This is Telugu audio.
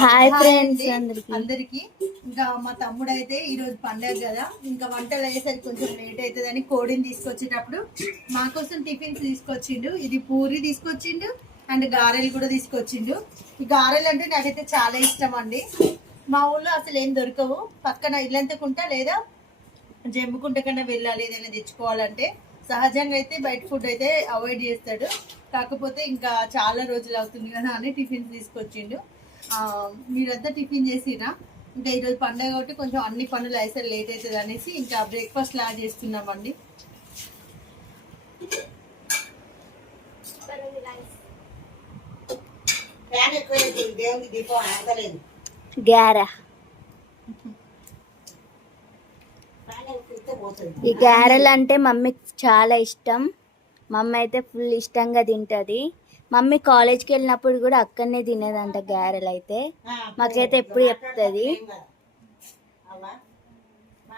హాయ్ ఫ్రెండ్స్ అందరికి. ఇంకా మా తమ్ముడు అయితే ఈ రోజు పండగ కదా, ఇంకా వంటలు అయ్యేసరికి కొంచెం లేట్ అవుతుందని కోడిని తీసుకొచ్చేటప్పుడు మా కోసం టిఫిన్స్ తీసుకొచ్చిండు. ఇది పూరి తీసుకొచ్చిండు అండ్ గారెలు కూడా తీసుకొచ్చిండు. ఈ గారెలు అంటే నాకైతే చాలా ఇష్టం అండి. మా ఊళ్ళో అసలు ఏం దొరకవు. పక్కన ఇల్లంతకుంట లేదా జమ్ముకుంట కన్నా వెళ్ళాలి ఏదైనా తెచ్చుకోవాలంటే. సహజంగా అయితే బయట ఫుడ్ అయితే అవాయిడ్ చేస్తాడు. కాకపోతే ఇంకా చాలా రోజులు అవుతుంది కదా అని టిఫిన్స్ తీసుకొచ్చిండు. మీరంతా టిఫిన్ చేసిరా? ఇంకా ఈరోజు పండుగ కాబట్టి కొంచెం అన్ని పనులు అయితే లేట్ అవుతుంది అనేసి ఇంకా బ్రేక్ఫాస్ట్ లా చేస్తున్నామండి. గారా ఈ గారెలు అంటే మమ్మీకి చాలా ఇష్టం. మమ్మీ అయితే ఫుల్ ఇష్టంగా తింటది. మమ్మీ కాలేజ్కి వెళ్ళినప్పుడు కూడా అక్కడనే తినేదంట గారెలు. అయితే మాకైతే ఎప్పుడు చెప్తుంది.